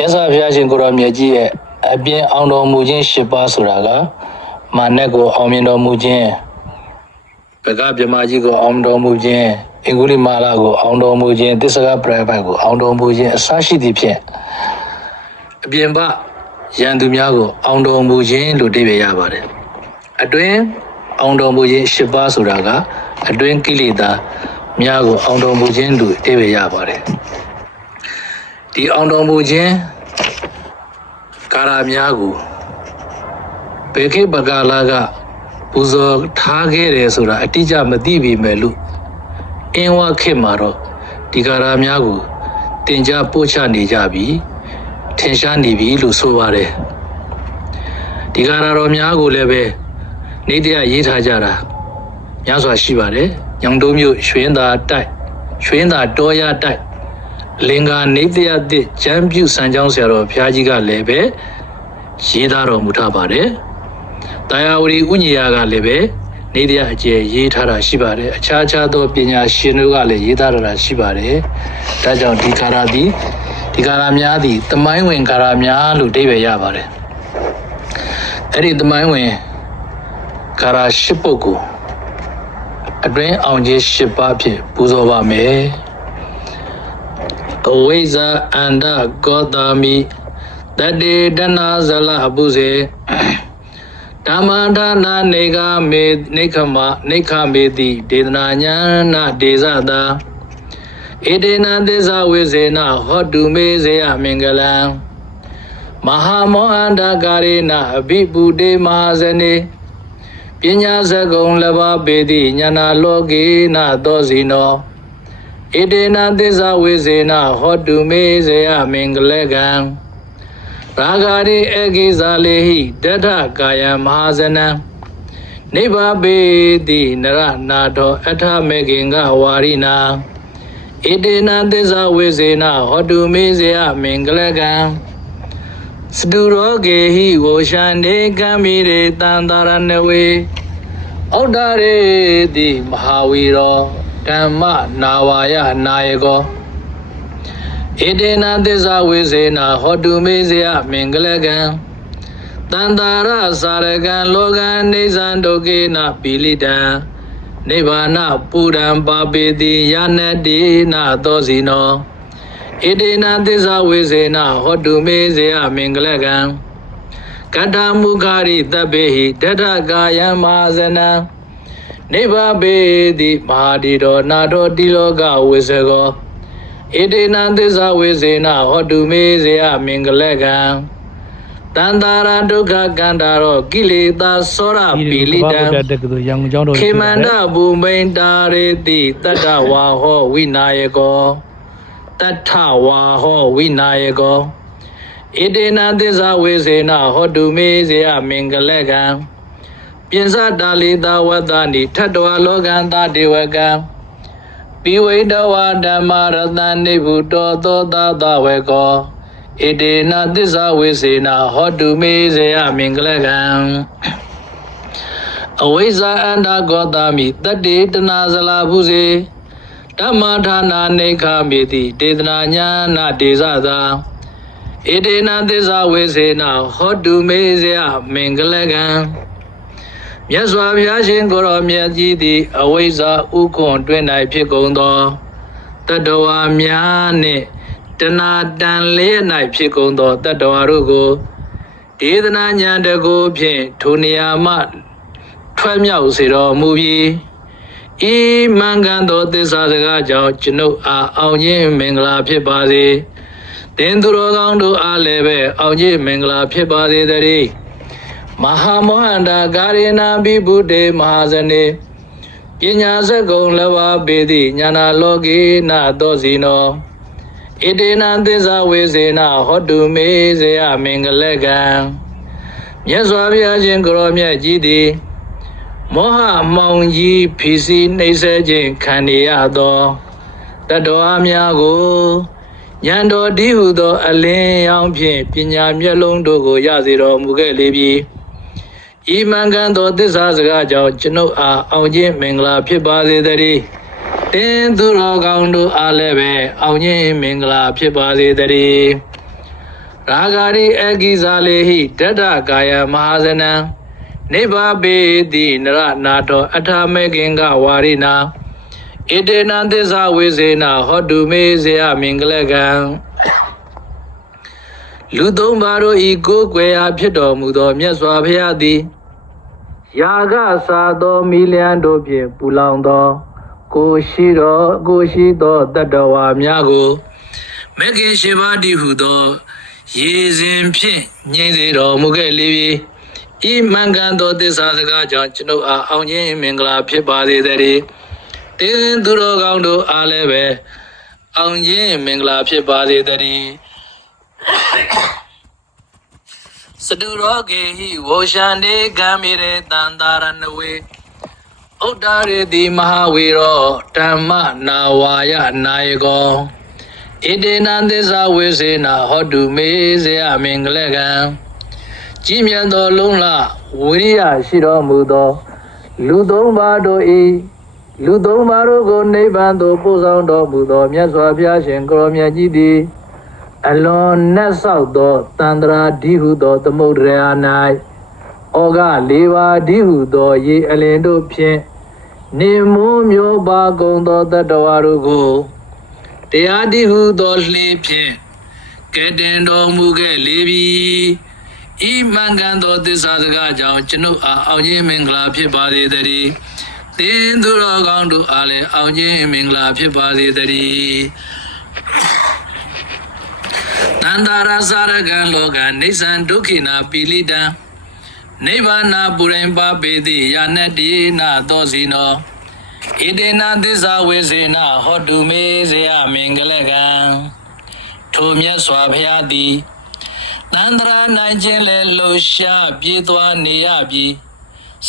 မြတ်စွာဘုရားရှင်ကိုရောမြတ်ကြီးရဲ့အပြင်အောင်တော်မူခြင်း၈ပါးဆိုတာကမာနကိုအောင်မြင်တော်မူခြင်းဘဂဗြဟ္မာကြီးကိုအောင်တော်မူခြင်းအင်္ဂုလိမာလကိုအောင်တော်မူခြင်းသစ္စကပရိပတ်ကိုအောင်တော်မူခြင်းအစရှိသည့်ဖြင့်အပြင်ပရန်သူများကိုအောင်တော်မူခြင်းလို့အဓိပ္ပာယ်ရပါတယ်အတွင်းအောင်တော်မူခြင်း၈ပါးဆိုတာကအတွင်းကိလေသာများကိုအောင်တော်မူခြင်းလို့အဓိပ္ပာယ်ရပါတယ်ဒီအောင်တော်မူခြင်းကာရများကိုဘေခိပကာလာကပူဇော်ထားခဲ့တယ်ဆိုတာအတိအကျမသိပေမဲ့လို့အင်းဝခေတ်မှာတော့ဒီကာရများကိုတင်ကြပို့ချနေကြပြီထင်ရှားနေပြီလို့ဆိုပါတယ်ဒီကာရတော်များကိုလည်းပဲနေတရားရေးထားကြတာများစွာရှိပါတယ်ညောင်တုံးမြို့ရွှေရင်သာတိုက်ရွှေရင်သာတောရတိုက်လင်္ကာနေတရားသစ်ကျမ်းပြုစံကြောင်းဆရာတော်ဘုရားကြီးကလည်းပဲရေးသားတော်မူထားပါတယ်တာယာဝတီဥညရာကလည်းပဲနေတရားအကျယ်ရေးထားတာရှိပါတယ်အခြားသောပညာရှင်တို့ကလည်းရေးသားတာရှိပါတယ်ဒါကြောင့်ဒီကာရများသည်သမိုင်းဝင်ကာရများလို့အဓိပ္ပာယ်ရပါတယ်အဲ့ဒီသမိုင်းဝင်ကာရ၈ပုဒ်ကိုအတွင်းအောင်ခြင်း၈ပါးဖြင့်ပူဇော်ပါမယ်အဝိဇ္ဇာအန္တကောတာမိတတေတနာဇလပုစေဓမ္မဒါနာနေကမေနေခမေတိဒေသနာညာနာဒေဇတာဧတေနသစ္စာဝိဇေနဟောတုမေဇေယမင်္ဂလံမဟာမောဟန္တာကာရေနအဘိပုတေမဟာဇနေပညာစကုံလဘပေတိဉာဏလောကေနသောစီနောဧတေနသစ္စာဝိဇေနဟောတုမေဇေယမင်္ဂလကံရာဂာရိအကိဇာလေဟိတထကာယမဟာဇနံနိဗ္ဗာပေတိနရနာထောအထမေခင်ကဝါရိနာဧတေနသစ္စာဝိဇေနဟောတုမေဇေယမင်္ဂလကံစတုရောဂေဟိဝောရှန္တေကံမိရေတန္တာရဏဝေဩဒ္ဒရေတိမဟာဝီရောဓမ္မနာဝါယနာယကောဧတေနသစ္စာဝိဇေနဟောတုမေဇေယမင်္ဂလကံတန္တာရစာရကံလောကနိစ္စံဒုက္ခေနပိလိတံနိဗ္ဗာနပူရံပါပေတိယနတိနသောစီနောဧတေနသစ္စာဝိဇေနဟောတုမေဇေယမင်္ဂလကံကတ္ထမုခာရိတဗ္ဗေဟိတထကာယမဟာဇနံနိဗ္ဗာပေတိမဟာတိတောနာထောတိလောကဝိဇဂောဧတေနသစ္စာဝိဇေနဟောတုမေဇေယမင်္ဂလကံတန္တာရဒုက္ခကန္တာရောကိလေသာသောရပိလိတံခေမန္တဘူမိန်တာရေတိတတ္ထဝါဟောဝိနာယကောတထဝါဟောဝိနာယကောဧတေနသစ္စာဝိဇေနဟောတုမေဇေယမင်္ဂလကံပိစတာလိတာဝတ္တနိထတဝလောကံတာဒေဝကံပိဝိတဝဓမ္မရတံနိဗ္ဗုတောသောတာသဝေကောဧတေနသစ္စာဝိဇေနဟောတုမေဇေယမင်္ဂလကံအဝိဇ္ဇာအန္တကောတာမိတတေတနာဇလာပုစေဓမ္မဌာနာနေခမေတိဒေသနာညာနာဒေဇသာဧတေနသစ္စာဝိဇေနဟောတုမေဇေယမင်္ဂလကံမြတ်စွာဘုရားရှင်ကိုရောမြတ်ကြီးသည်အဝိဇ္ဇာဥခွန်တွင်၌ဖြစ်ကုန်သောတတ္တဝါများနှင့်တဏှာတန်လျက်၌ဖြစ်ကုန်သောတတ္တဝါတို့ကိုဒေသနာဉာဏ်တကူဖြင့်ထိုနေရာမှထွက်မြောက်စေတော်မူပြီးဤမှန်ကန်သောသစ္စာစကားကြောင့်ကျွန်ုပ်အားအောင်ခြင်းမင်္ဂလာဖြစ်ပါစေတင်သူတော်ကောင်းတို့အားလည်းပဲအောင်ခြင်းမင်္ဂလာဖြစ်ပါစေတည်းမဟာမောဟန္တာကာရေနာဘိဗုတေမဟာဇနေပညာစကုံလဘပေတိဉာဏလောကေနသောစီနောဧတေနသစ္စာဝိဇေနဟောတုမေဇေယမင်္ဂလကံမြတ်စွာဘုရားရှင်ကိုရောမြတ်ကြီးသည်မောဟမောင်ကြီးဖီစီနှိမ့်ဆက်ခြင်းခံရရသောတတ္တဝါများကိုဉာဏ်တော်တည်းဟုသောအလင်းရောင်ဖြင့်ပညာမျက်လုံးတို့ကိုရစေတော်မူခဲ့လေပြီဤမှန်ကန်သောသစ္စာစကားကြောင့်ကျွန်ုပ်အားအောင်ခြင်းမင်္ဂလာဖြစ်ပါစေတည်းတင်သူတော်ကောင်းတို့အားလည်းပဲအောင်ခြင်းမင်္ဂလာဖြစ်ပါစေတည်း ရာဂာရိအကိဇာလေဟိတတ္တကာယမဟာဇနံနိဗ္ဗာပေတိနရနာတောအထာမေကင်္ဂဝါရိနာဣတေနသစ္စာဝိဇေနဟောတုမေဇယမင်္ဂလကံလူသုံးပါးတို့ဤကိုယ်ွယ်အားဖြစ်တော်မူသောမြတ်စွာဘုရားသည်ယာကစာသောမီလျံတို့ဖြင့်ပူလောင်သောကိုရှိသောတတ္တဝါများကိုမေခင်ရှိပါတိဟုသောရေစဉ်ဖြင့်ညှိစေတော်မူခဲ့လေပြီဤမှန်ကန်သောသစ္စာစကားကြောင့်ကျွန်ုပ်အားအောင်ခြင်းမင်္ဂလာဖြစ်ပါစေတည်းတင်းသူတော်ကောင်းတို့အားလည်းပဲအောင်ခြင်းမင်္ဂလာဖြစ်ပါစေတည်းစတုရောဂေဟိဝောရှန္တေကံမိရေတန္တာရဏဝေဥဒ္ဒါရေတိမဟာဝေရောဓမ္မနာဝါယနာယကောဣတေနသစ္စာဝိစေနဟောတုမေဇယမင်္ဂလကံကြီးမြတ်သောလုံးလဝိရိယရှိတော်မူသောလူသုံးပါးတို့ကိုနိဗ္ဗာန်သို့ပို့ဆောင်တော်မူသောမြတ်စွာဘုရားရှင်ကိုရောမြတ်ကြီးသည်အလွန်နတ်ဆောက်သောတန္တရာဒီဟုသောသမုဒ္ဒရာ၌ဩဃ၄ပါးဒီဟုသောရေအလင်းတို့ဖြင့်နေမိုးမျိုးပါကုန်သောတတ္တဝါတို့ကိုတရားဒီဟုသောလှေဖြင့်ကဲ့တင်တော်မူခဲ့လေပြီဤမှန်ကန်သောသစ္စာစကားကြောင့်ကျွန်ုပ်အားအောင်ခြင်းမင်္ဂလာဖြစ်ပါစေတည်းတင်းသူတော်ကောင်းတို့အားလည်းအောင်ခြင်းမင်္ဂလာဖြစ်ပါစေတည်းတန္တာရသရကံလောကနေသံဒုက္ခိနာပိလိတံနိဗ္ဗာနပုရိပပေတိယာနတိနာသောစီနောဣတေနသစ္စာဝေစေနဟောတုမေဇယမင်္ဂလကံထိုမြတ်စွာဘုရားသည်တန္တရာနိုင်ခြင်းလဲလှူရှားပြေးသွားနေရပြီ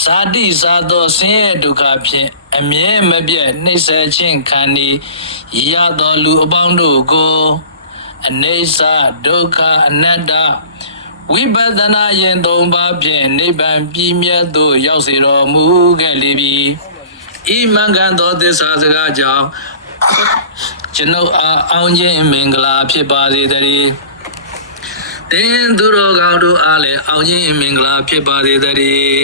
ဇာတိဇာသောဆင်းရဲဒုက္ခဖြင့်အမြဲမပြတ်နှိမ့်ဆက်ခြင်းခံနေရသောလူအပေါင်းတို့ကိုအနိစ္စဒုက္ခအနတ္တဝိပဿနာယင်သုံးပါးဖြင့်နိဗ္ဗာန်ပြည့်မြတ်သို့ရောက်စေတော်မူခဲ့လေပြီဤမှန်ကန်သောသစ္စာစကားကြောင့်ကျွန်ုပ်အားအောင်ခြင်းမင်္ဂလာဖြစ်ပါစေတည်းတင်းသူတော်ကောင်းတို့အားလည်းအောင်ခြင်းမင်္ဂလာဖြစ်ပါစေတည်း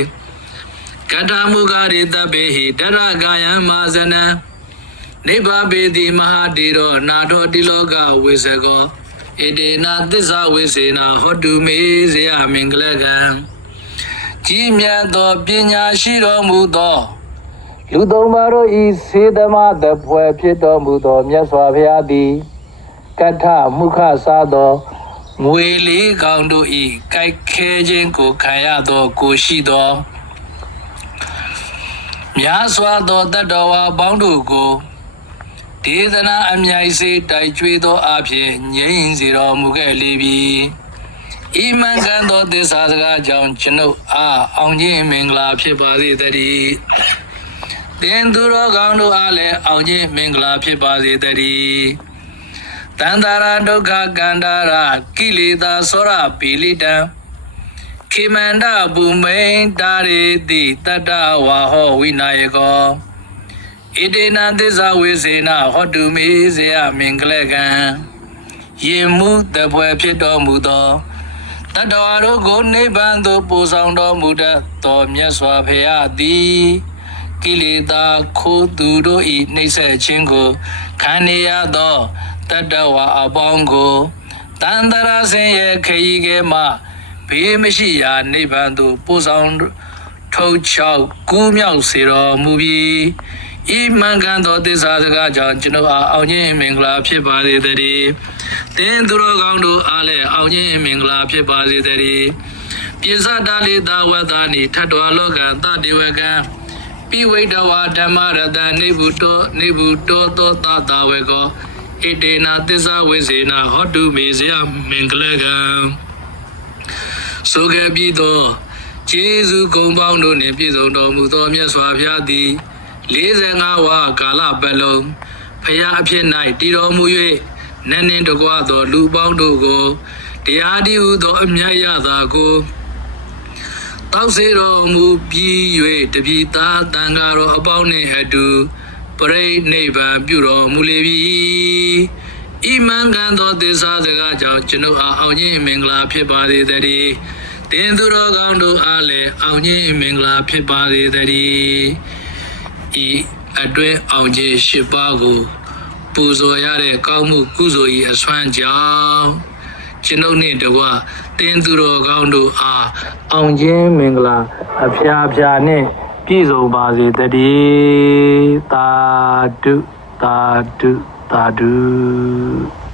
ကတ္တမုဂရိတပေဟိတရကာယမာဇနံနိဗ္ဗာပေတိမဟာတိရောနာတောတိလောကဝိဇကောဣတေနသစ္စာဝိစေနဟောတုမေဇယမင်္ဂလကံကြီးမြတ်သောပညာရှိတော်မူသောလူသုံးပါးတို့ဤစေတမသဖွယ်ဖြစ်တော်မူသောမြတ်စွာဘုရားသည်ကတ္ထမုခစားသောငွေလေးကောင်တို့ဤကြိုက်ခဲခြင်းကိုခံရသောကိုရှိသောများစွာသောတတ္တဝါပေါင်းတို့ကိုဒေသနာအမြိုက်စေတိုက်ကျွေးသောအဖြစ်ငြိမ်းစေတော်မူခဲ့လေပြီဤမှန်ကန်သောသစ္စာစကားကြောင့်ကျွန်ုပ်အားအောင်ခြင်းမင်္ဂလာဖြစ်ပါစေတည်းတင်းသူတော်ကောင်းတို့အားလည်းအောင်ခြင်းမင်္ဂလာဖြစ်ပါစေတည်းတန္တာရဒုက္ခကန္တာရကိလေသာသောရပိလိတံခေမန္တဘူမိန်တာရေတိတတ္တဝါဟောဝိနာယကောဣတေနသစ္စာဝေစေနဟောတုမေဇယမင်္ဂလကံယေမှုတပွဲဖြစ်တော်မူသောတတ္တဝါတို့ကိုနိဗ္ဗာန်သို့ပို့ဆောင်တော်မူတတ်သောမြတ်စွာဘုရားသည်ကိလေသာခိုးသူတို့၏နှိမ့်ဆက်ခြင်းကိုခံနေရသောတတ္တဝါအပေါင်းကိုတန္တရာဆင်းရဲခရီးကဲမှဘေးမရှိရာနိဗ္ဗာန်သို့ပို့ဆောင်ထုတ်ချောက်ကူးမြောက်စေတော်မူပြီးဤမှန်ကန်သောသစ္စာစကားကြောင့်ကျွန်ုပ်အားအောင်ခြင်းမင်္ဂလာဖြစ်ပါစေတည်းတင်းသူတော်ကောင်းတို့အားလည်းအောင်ခြင်းမင်္ဂလာဖြစ်ပါစေတည်းပိစတာလိတာဝတ္တနိထတ္တဝလောကတတေဝကံပိဝိတဝါဓမ္မရတနိဗ္ဗုတောသောတတဝေကောဣတေနသစ္စာဝိစေနဟောတုမေဇယမင်္ဂလကံဆိုခဲ့ပြီးသောကျေးဇူးဂုဏ်ပေါင်းတို့နှင့်ပြည့်စုံတော်မူသောမြတ်စွာဘုရားသည်45ဝါကာလပတ်လုံးဖရာအဖြစ်၌တည်တော်မူ၍နန်းနှင့်တကွသောလူပေါင်းတို့ကိုတရားတည်ဟုသောအမြတ်ရသာကိုတောက်စေတော်မူပြီး၍တပိသားတန်ဃာတော်အပေါင်းနှင့်အတူပရိနိဗ္ဗာန်ပြုတော်မူလေပြီ ဤမှန်ကန်သောသစ္စာစကားကြောင့်ကျွန်ုပ်အားအောင်ခြင်းမင်္ဂလာဖြစ်ပါစေတည်းတင်သူတော်ကောင်းတို့အားလည်းအောင်ခြင်းမင်္ဂလာဖြစ်ပါစေတည်းဤအတွင်းအောင်ခြင်း၈ပါးကိုပူဇော်ရတဲ့ကောင်းမှုကုသိုလ်၏အစွမ်းကြောင့်ကျွန်ုပ်နှင့်တကွတင်သူတော်ကောင်းတို့အားအောင်ခြင်းမင်္ဂလာအဖျားဖျားနှင့်ပြည့်စုံပါစေတည်းသာဓုသာဓုသာဓု